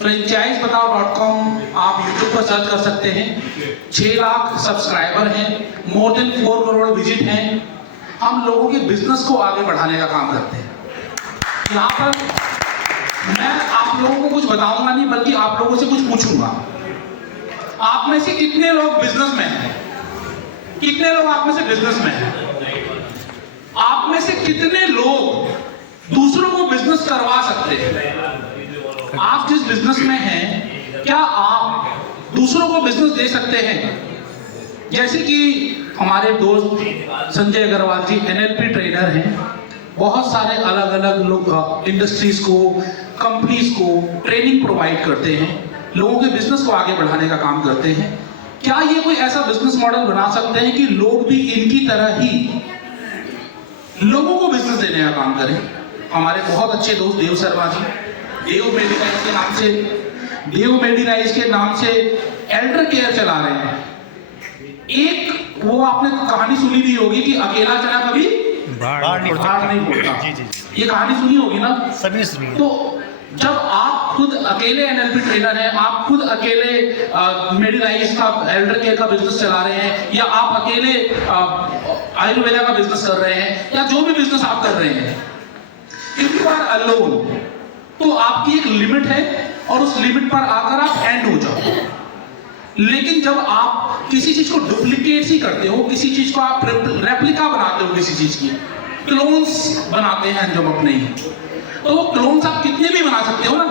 franchisebatao.com आप YouTube पर search कर सकते हैं। 6 लाख सब्सक्राइबर हैं, मोर देन 4 करोड़ विजिट हैं। हम लोगों के बिजनेस को आगे बढ़ाने का काम करते हैं। यहाँ पर मैं आप लोगों को कुछ बताऊंगा नहीं, बल्कि आप लोगों से कुछ पूछूंगा। आप में से कितने लोग बिजनेसमैन हैं? कितने लोग आप में से बिजनेसमैन हैं? आप में से कितने लोग दूसरों को बिजनेस करवा सकते हैं? आप जिस बिजनेस में हैं, क्या आप दूसरों को बिजनेस दे सकते हैं? जैसे कि हमारे दोस्त संजय अग्रवाल जी NLP ट्रेनर हैं, बहुत सारे अलग अलग लोग इंडस्ट्रीज को, कंपनीज को ट्रेनिंग प्रोवाइड करते हैं, लोगों के बिजनेस को आगे बढ़ाने का काम करते हैं। क्या ये कोई ऐसा बिजनेस मॉडल बना सकते हैं कि लोग भी इनकी तरह ही लोगों को बिजनेस देने का काम करें? हमारे बहुत अच्छे दोस्त देव शर्मा जी देव मेडिराइज के नाम से एल्डर केयर चला रहे हैं। एक वो आपने कहानी सुनी भी होगी कि अकेला चना कभी बाढ़ नहीं फोड़ता। ये कहानी सुनी होगी ना, सभी सुनी। तो जब आप खुद अकेले NLP ट्रेनर हैं, आप खुद अकेले मेडिराइज का एल्डर केयर का बिजनेस चला रहे हैं, या आप अकेले आयुर्वेदा का बिजनेस कर रहे हैं, या जो भी बिजनेस आप कर रहे हैं, इफ यू आर अलोन, तो आपकी एक लिमिट है और उस लिमिट पर आकर आप एंड हो जाओ। लेकिन जब आप किसी चीज को डुप्लीकेट ही करते हो, किसी चीज को आप रेप्लिका बनाते हो, किसी चीज की क्लोन्स बनाते हैं जब अपने ही, तो वो क्लोन्स आप कितने भी बना सकते हो ना।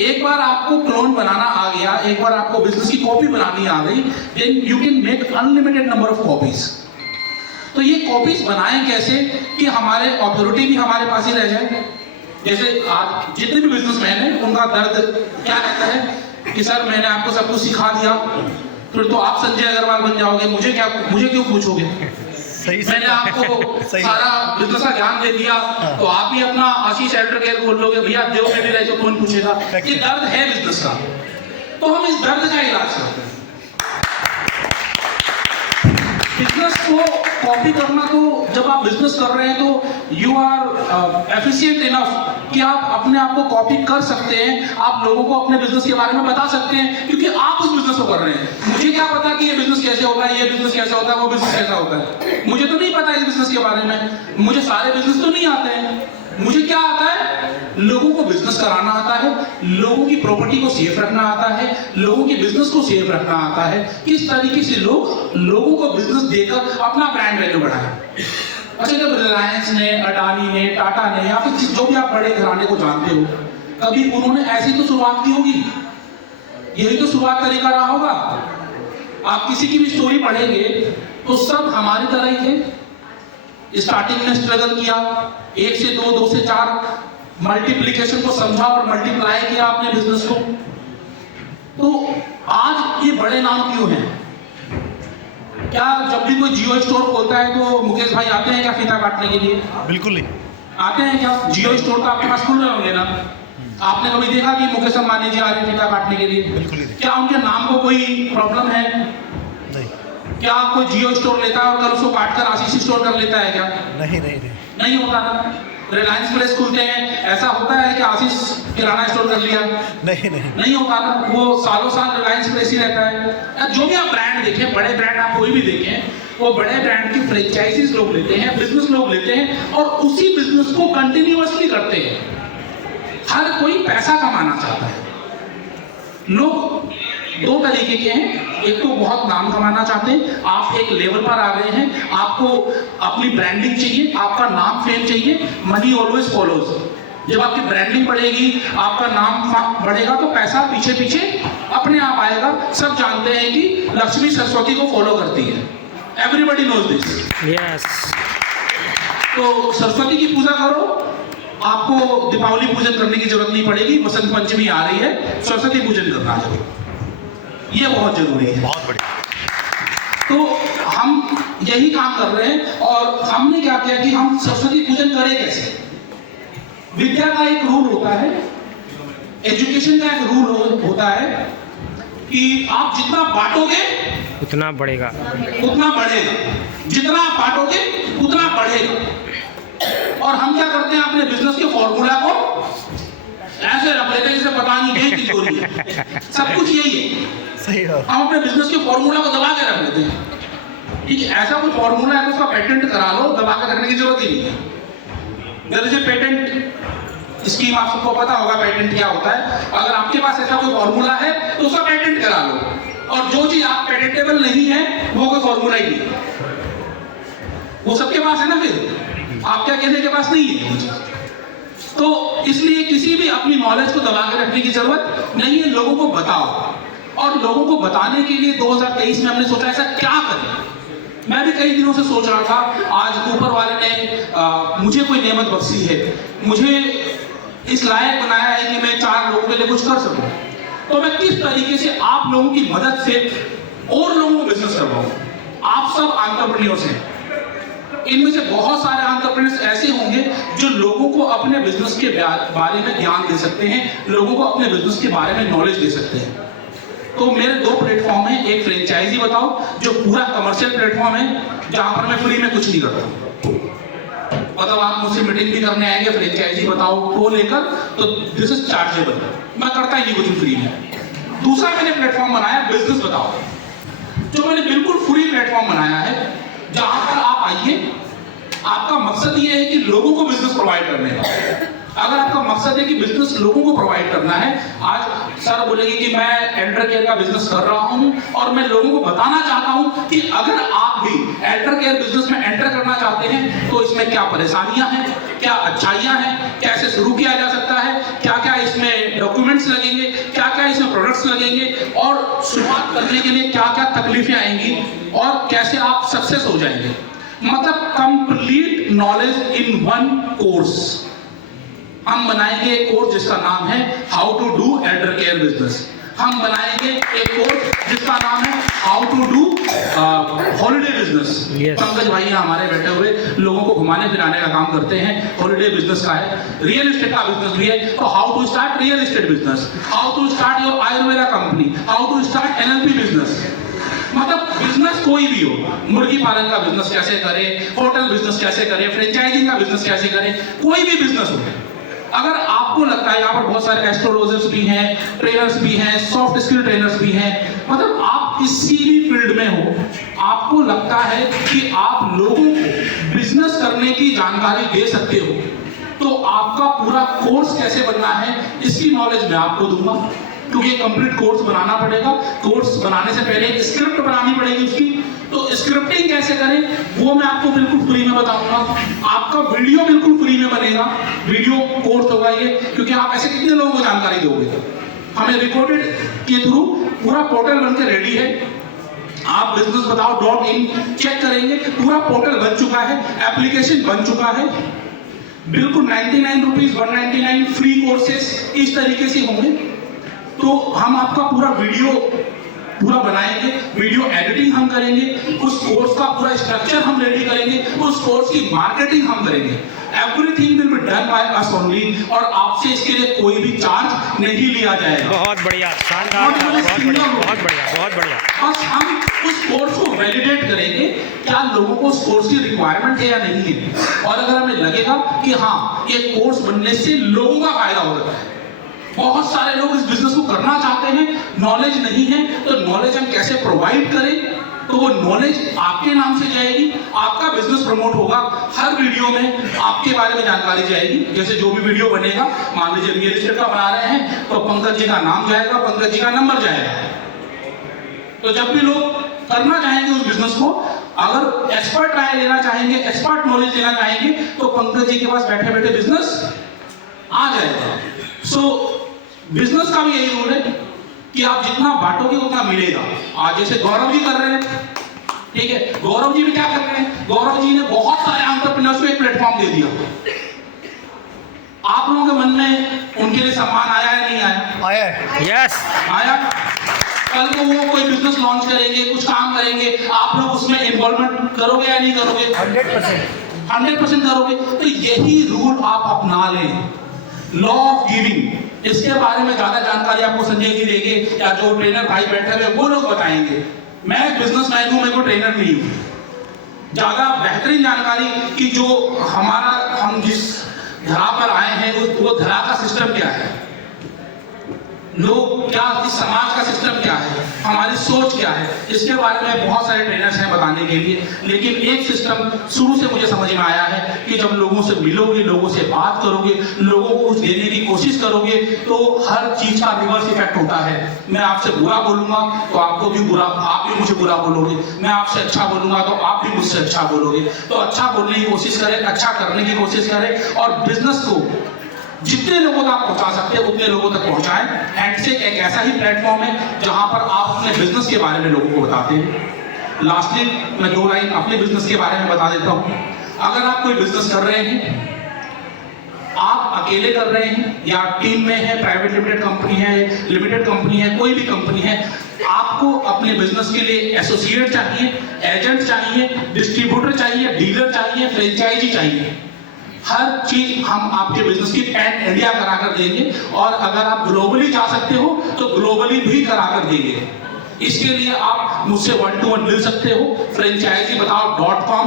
एक बार आपको क्लोन बनाना आ गया, एक बार आपको बिजनेस की कॉपी बनानी आ गई, then you can make unlimited number of copies. तो ये कॉपीज बनाएं कैसे कि हमारे अथॉरिटी भी हमारे पास ही रह जाए। जैसे आज जितने भी बिजनेसमैन हैं, उनका दर्द क्या रहता है कि सर मैंने आपको सब कुछ सिखा दिया, फिर तो आप संजय अग्रवाल बन जाओगे, मुझे क्यों पूछोगे? मैंने आपको सारा बिजनेस का ज्ञान दे दिया, तो आप ही अपना आशीष एल्डर केयर खोल लोगे, भैया देव मेडिराइज तो कौन पूछेगा? ये दर्द है बिजनेस का, तो हम इस दर्द का इलाज करते हैं। बिजनेस को कॉपी करना, तो जब आप बिजनेस कर रहे हैं तो यू आर एफिशिएंट इनफ कि आप अपने आप को कॉपी कर सकते हैं, आप लोगों को अपने बिजनेस के बारे में बता सकते हैं, क्योंकि आप उस बिजनेस को कर रहे हैं। मुझे क्या पता कि ये बिजनेस कैसे होगा, ये बिजनेस कैसा होता है, वो बिजनेस कैसा होता है? मुझे तो नहीं पता इस बिजनेस के बारे में, मुझे सारे बिजनेस तो नहीं आते हैं। मुझे क्या आता है? लोगों को बिजनेस कराना आता है, लोगों की प्रॉपर्टी को सेफ रखना आता है, लोगों के बिजनेस को सेफ रखना आता है, किस तरीके से लोगों को बिजनेस देकर अपना ब्रांड वैल्यू बढ़ाए। अच्छा, जब रिलायंस ने, अडानी ने, टाटा ने, या फिर जो भी आप बड़े घराने को जानते हो, कभी उन्होंने ऐसी तो शुरुआत की होगी, यही तो शुरुआत तरीका रहा होगा। आप किसी की भी स्टोरी पढ़ेंगे तो सब हमारी तरह ही थे। स्टार्टिंग में स्ट्रगल किया, 1 से 2, 2 से 4, मल्टीप्लिकेशन को समझा और मल्टीप्लाई किया अपने बिजनेस को। तो आज ये बड़े नाम क्यों हैं? क्या जब भी कोई जियो स्टोर खोलता है तो मुकेश भाई आते हैं क्या फीता काटने के लिए? बिल्कुल नहीं आते हैं क्या? जियो स्टोर तो आपके पास खुल रहे होंगे ना। आपने कभी देखा कि मुकेश अंबानी जी आ रहे हैं फीता काटने के लिए? बिल्कुल नहीं। क्या उनके नाम को कोई प्रॉब्लम है? नहीं। क्या कोई जियो स्टोर लेता है और कल उसको काटकर आशीष स्टोर कर लेता है क्या? नहीं होता ना। रिलायंस प्लेस खुलते हैं, ऐसा होता है कि आशीष किराना स्टोर कर लिया? नहीं होता ना। वो सालों साल रिलायंस प्लेस ही रहता है। जो भी आप ब्रांड देखें, बड़े ब्रांड आप कोई भी देखें, वो बड़े ब्रांड की फ्रेंचाइजीज लोग लेते हैं, बिजनेस लोग लेते हैं और उसी बिजनेस को कंटिन्यूअसली करते हैं। हर कोई पैसा कमाना चाहता है। लोग 2 तरीके के हैं, एक तो बहुत नाम कमाना चाहते हैं, आप एक लेवल पर आ गए हैं, आपको अपनी ब्रांडिंग चाहिए, आपका नाम फेम चाहिए, मनी ऑलवेज फॉलोज। जब आपकी ब्रांडिंग बढ़ेगी, आपका नाम बढ़ेगा, तो पैसा पीछे पीछे अपने आप आएगा। सब जानते हैं कि लक्ष्मी सरस्वती को फॉलो करती है, एवरीबडी नोज दिस। यस। तो सरस्वती की पूजा करो, आपको दीपावली पूजन करने की जरूरत नहीं पड़ेगी। बसंत पंचमी आ रही है, सरस्वती पूजन करना जरूर, ये बहुत जरूरी है। बहुत बढ़िया। तो हम यही काम कर रहे हैं। और हमने क्या किया कि हम सरस्वती पूजन करें कैसे? विद्या का एक रूल होता है, एजुकेशन का एक रूल होता है कि आप जितना बांटोगे उतना बढ़ेगा, जितना आप बांटोगे उतना बढ़ेगा। और हम क्या करते हैं, अपने बिजनेस के फॉर्मूला को ऐसे रख लेते हैं, जैसे मुझे पता नहीं, यही चीज हो रही है, सब कुछ यही है। सही हो। हम अपने बिजनेस के फॉर्मूला को दबा के रख लेते हैं, ठीक है, ऐसा कोई फॉर्मूला है तो उसका पेटेंट करा लो, दबा के रखने की जरूरत ही नहीं है। There is a patent scheme, आप सबको पता होगा पेटेंट क्या होता है। अगर आपके पास ऐसा कोई फॉर्मूला है तो उसका पेटेंट करा लो, और जो चीज आप पेटेंटेबल नहीं है वो कोई फॉर्मूला ही नहीं, वो सबके पास है ना, फिर आप क्या कहने के पास नहीं है। तो इसलिए किसी भी अपनी नॉलेज को दबा के रखने की जरूरत नहीं है, लोगों को बताओ। और लोगों को बताने के लिए 2023 में हमने सोचा ऐसा क्या करें। मैं भी कई दिनों से सोच रहा था, आज ऊपर वाले ने मुझे कोई नेमत बख्शी है, मुझे इस लायक बनाया है कि मैं 4 लोगों के लिए कुछ कर सकूं, तो मैं किस तरीके से आप लोगों की मदद से और लोगों को बिजनेस करवाऊं। आप सब एंटरप्रेन्योर्स हैं, इनमें से बहुत सारे एंटरप्रेन्योर्स ऐसे होंगे जो लोगों को अपने बिजनेस के बारे में ज्ञान दे सकते हैं, लोगों को अपने बिजनेस के बारे में नॉलेज दे सकते हैं। तो मेरे 2 प्लेटफॉर्म हैं, एक फ्रेंचाइजी बताओ जो पूरा कमर्शियल प्लेटफॉर्म है, जहां पर मैं फ्री में कुछ नहीं करता, मतलब आप मुझसे मीटिंग भी करने आएंगे फ्रेंचाइजी बताओ को लेकर, तो दिस इज चार्जेबल, मैं करता ही नहीं कुछ फ्री में। दूसरा मैंने प्लेटफॉर्म बनाया बिजनेस बताओ, जो मैंने बिल्कुल फ्री प्लेटफॉर्म बनाया है, जहां पर आप आइए, आपका मकसद ये है कि लोगों को बिजनेस प्रोवाइड करने का। अगर आपका मकसद है कि बिजनेस लोगों को प्रोवाइड करना है, आज सर बोलेंगे कि मैं एल्डर केयर का बिजनेस कर रहा हूं और मैं लोगों को बताना चाहता हूं कि अगर आप भी एल्डर केयर बिजनेस में एंटर करना चाहते हैं तो इसमें क्या परेशानियां हैं, क्या अच्छाइयां हैं, कैसे शुरू किया जा सकता है, क्या क्या इसमें डॉक्यूमेंट्स लगेंगे, क्या क्या इसमें प्रोडक्ट्स लगेंगे, और शुरुआत करने के लिए क्या क्या तकलीफें आएंगी, और कैसे आप सक्सेस हो जाएंगे। मतलब complete knowledge in one course. हम बनाएंगे एक कोर्स जिसका नाम है how to do elder care business. हम बनाएंगे एक कोर्स जिसका नाम है how to do holiday business. Pankaj भाई हमारे बैठे हुए लोगों को घुमाने फिराने का काम करते हैं, हॉलिडे बिजनेस का है, रियल एस्टेट का बिजनेस भी है, तो how to start real estate business, how to start your Ayurveda company, how to start NLP business. मतलब बिजनेस कोई भी हो, मुर्गी पालन का बिजनेस कैसे करें, होटल बिजनेस कैसे करें, फ्रेंचाइजिंग का बिजनेस कैसे करें, कोई भी बिजनेस हो। अगर आपको लगता है, यहाँ पर बहुत सारे एस्ट्रोलॉजर्स भी हैं, ट्रेनर्स भी हैं, सॉफ्ट स्किल ट्रेनर्स भी हैं, मतलब आप किसी भी फील्ड में हो, आपको लगता है कि आप लोगों को बिजनेस करने की जानकारी दे सकते हो, तो आपका पूरा कोर्स कैसे बनना है इसकी नॉलेज मैं आपको दूंगा, क्योंकि कंप्लीट कोर्स बनाना पड़ेगा। कोर्स बनाने से पहले एक स्क्रिप्ट बनानी पड़ेगी उसकी, तो स्क्रिप्टिंग कैसे करें वो मैं आपको बिल्कुल फ्री में बताऊंगा। आपका वीडियो बिल्कुल फ्री में बनेगा, वीडियो कोर्स होगा ये, क्योंकि आप ऐसे कितने लोगों को जानकारी दोगे। हमें रिकॉर्डेड के थ्रू पूरा पोर्टल बनकर रेडी है, आप बिजनेस बताओ .in चेक करेंगे, पूरा पोर्टल बन चुका है, एप्लीकेशन बन चुका है, बिल्कुल 99 रुपीज 199 फ्री कोर्सेस इस तरीके से होंगे। तो हम आपका पूरा वीडियो पूरा बनाएंगे, वीडियो एडिटिंग हम करेंगे, उस कोर्स का पूरा स्ट्रक्चर हम रेडी करेंगे, उस कोर्स की मार्केटिंग हम करेंगे। Everything will be done by us only, और आपसे इसके लिए कोई भी चार्ज नहीं लिया जाएगा। बहुत बढ़िया, शानदार, बहुत बढ़िया, बहुत बढ़िया, बहुत बढ़िया। बस हम उस कोर्स को वैलिडेट करेंगे, क्या लोगों को उस कोर्स की रिक्वायरमेंट है या नहीं है, और अगर हमें लगेगा कि हाँ ये कोर्स बनने से लोगों का फायदा हो रहा है, बहुत सारे लोग इस बिजनेस को करना चाहते हैं, नॉलेज नहीं है, तो नॉलेज हम कैसे प्रोवाइड करें, तो वो नॉलेज आपके नाम से जाएगी, आपका बिजनेस प्रमोट होगा। हर वीडियो में आपके बारे में जानकारी जाएगी, जैसे जो भी वीडियो बनेगा, मान लीजिए रियल एस्टेट का बना रहे हैं तो पंकज जी का नाम जाएगा, पंकज जी का नंबर जाएगा। तो जब भी लोग करना चाहेंगे उस बिजनेस को, अगर एक्सपर्ट राय लेना चाहेंगे, एक्सपर्ट नॉलेज लेना चाहेंगे, तो पंकज जी के पास बैठे बैठे बिजनेस आ जाएगा। सो बिजनेस का भी यही रूल है कि आप जितना बांटोगे उतना मिलेगा। आज जैसे गौरव जी कर रहे हैं, ठीक है, गौरव जी भी क्या कर रहे हैं, गौरव जी ने बहुत सारे एंटरप्रेन्योर्स को एक प्लेटफॉर्म दे दिया। आप लोगों के मन में उनके लिए सम्मान आया या नहीं आया? आया, यस आया। कल को वो कोई बिजनेस लॉन्च करेंगे, कुछ काम करेंगे, आप लोग उसमें इन्वॉल्वमेंट करोगे या नहीं करोगे? 100% करोगे। तो यही रूल आप अपना लें, लॉ ऑफ गिविंग। इसके बारे में ज्यादा जानकारी आपको संजय जी देंगे, या जो ट्रेनर भाई बैठे हुए वो लोग बताएंगे। मैं बिजनेसमैन हूं, मैं कोई ट्रेनर नहीं हूं। ज्यादा बेहतरीन जानकारी कि जो हम जिस धरा पर आए हैं वो धरा का सिस्टम क्या है, लोग क्या, इस समाज का सिस्टम क्या है, हमारी सोच क्या है, इसके बारे में बहुत सारे ट्रेनर्स हैं बताने के लिए। लेकिन एक सिस्टम शुरू से मुझे समझ में आया है कि जब लोगों से मिलोगे, लोगों से बात करोगे, लोगों को कुछ देने की कोशिश करोगे, तो हर चीज का रिवर्स इफेक्ट होता है। मैं आपसे बुरा बोलूंगा तो आपको भी बुरा, आप भी मुझे बुरा बोलोगे। मैं आपसे अच्छा बोलूंगा तो आप भी मुझसे अच्छा बोलोगे। तो अच्छा बोलने की कोशिश करें, अच्छा करने की कोशिश करें, और बिजनेस को जितने लोगों तक आप पहुंचा सकते हैं उतने लोगों तक पहुंचाएं। हैंडशेक एक ऐसा ही प्लेटफॉर्म है जहां पर आप अपने बिजनेस के बारे में लोगों को बताते हैं। लास्टली मैं 2 लाइन अपने बिजनेस के बारे में बता देता हूं। अगर आप कोई बिजनेस कर रहे हैं, आप अकेले कर रहे हैं या टीम में है, प्राइवेट लिमिटेड कंपनी है, लिमिटेड कंपनी है, कोई भी कंपनी है, आपको अपने बिजनेस के लिए एसोसिएट चाहिए, एजेंट चाहिए, डिस्ट्रीब्यूटर चाहिए, डीलर चाहिए, फ्रेंचाइजी चाहिए। हर चीज हम आपके बिजनेस की पैन इंडिया कराकर देंगे, और अगर आप ग्लोबली जा सकते हो तो ग्लोबली भी कराकर देंगे। इसके लिए आप मुझसे 1-to-1 मिल सकते हो। franchisebataao.com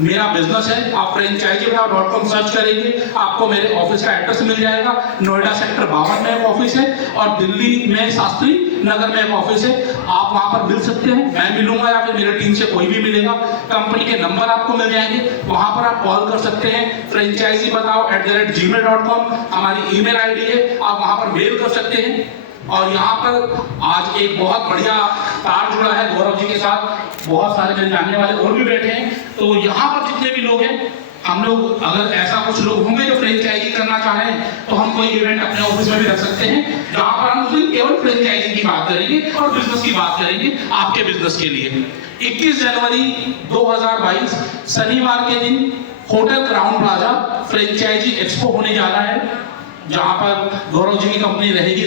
मेरा बिजनेस है। आप franchisebataao.com सर्च करेंगे, आपको मेरे ऑफिस का एड्रेस मिल जाएगा। नोएडा सेक्टर 52 में एक ऑफिस है, और दिल्ली में शास्त्री नगर में एक ऑफिस है। आप वहां पर मिल सकते हैं, मैं मिलूंगा या फिर मेरी टीम से कोई भी मिलेगा। कंपनी के नंबर आपको मिल जाएंगे, वहां पर आप कॉल कर सकते हैं। franchisebataao@gmail.com हमारी ईमेल आईडी है, आप वहां पर मेल कर सकते हैं। और यहाँ पर आज एक बहुत बढ़िया तार जुड़ा है गौरव जी के साथ, बहुत सारे मेरे जानने वाले और भी बैठे हैं। तो यहाँ पर जितने भी लोग हैं, हम लोग अगर ऐसा कुछ लोग होंगे जो फ्रेंचाइजी करना चाहें, तो हम कोई इवेंट अपने ऑफिस में भी रख सकते हैं, जहाँ पर हम उस दिन केवल फ्रेंचाइजी की बात करेंगे और बिजनेस की बात करेंगे आपके बिजनेस के लिए। 21 जनवरी 2022 शनिवार के दिन hotel Crowne Plaza franchise expo होने जा रहा है, जहां पर गौरव जी की कंपनी रहेगी,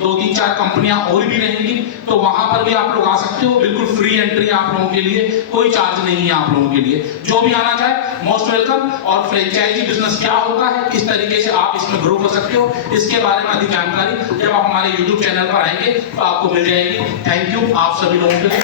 2-3-4 कंपनियां और भी रहेंगी। तो वहां पर भी आप लोग आ सकते हो, बिल्कुल फ्री एंट्री आप लोगों के लिए, कोई चार्ज नहीं है आप लोगों के लिए। जो भी आना चाहे मोस्ट वेलकम। और फ्रेंचाइजी बिजनेस क्या होता है, किस तरीके से आप इसमें ग्रो कर सकते हो, इसके बारे में अधिक जानकारी जब आप हमारे YouTube चैनल पर आएंगे तो आपको मिल जाएगी। थैंक यू आप सभी लोगों के लिए।